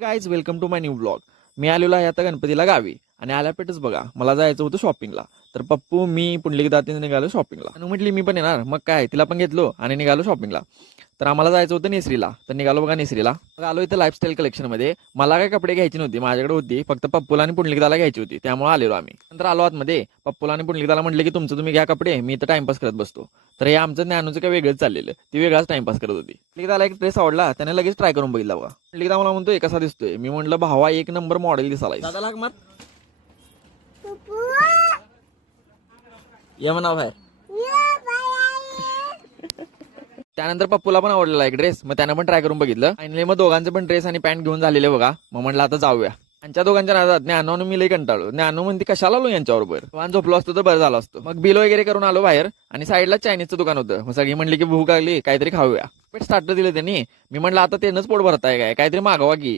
Guys welcome to my new blog. मी आलेलो आहे आता गणपतीला गावी आणि आल्यापेटच बघा मला जायचं होतं शॉपिंगला. तर पप्पू मी पुंडलिक दातीने निघालो शॉपिंगला आणि म्हटली मी पण येणार. मग काय तिला पण घेतलो आणि निघालो शॉपिंगला. तर आम्हाला जायचं होतं नेसरीला. तर निघालो बघा नेसरीला. मग आलो इथं लाईफस्टाईल कलेक्शनमध्ये. मला काय कपडे घ्यायची नव्हती, माझ्याकडे होती फक्त पप्पूला आणि पुंडलिकदाला घ्यायची होती, त्यामुळे आलेलो आम्ही. नंतर आलो आतमध्ये. पप्पूला आणि पुंडलिकदाला म्हटलं की तुमचं तुम्ही घ्या कपडे, मी इथं टाइमपास करत बसतो. तर हे आमचं ज्ञानूचं काय वेगळंच चाललेलं, ती वेगळाच टाइमपास करत होती. पुंडलिकदाला एक ड्रेस आवडला, त्याने लगेच ट्राय करून बघितला बघा. पुंडलिकदा मला म्हणतोय कसा दिसतोय. मी म्हटलं भावा एक नंबर मॉडेल दिसाला. दादा लाग मार या म्हणा बाहेर. त्यानंतर पप्पूला पण आवडलेला एक ड्रेस, मग त्यानं पण ट्राय करून बघितलं. फायनली मग दोघांचे पण ड्रेस आणि पॅन्ट घेऊन झालेले बघा. मग म्हटलं आता जाऊया. यांच्या दोघांच्या नादात ज्ञानून मी लई कंटाळलो. ज्ञानू म्हणते कशाला आलो यांच्याबरोबर, वाहन झोपलो असतो तर बरं झालं असतं. मग बिल वगैरे करून आलो बाहेर आणि साईडला चायनीजचं दुकान होतं. मग सगळी म्हणली की भूक लागली काहीतरी खाऊया. पण स्टार्टर दिलं त्यांनी. मी म्हटलं आता त्यांनाच पोट भरताय काय, काहीतरी मागवा की.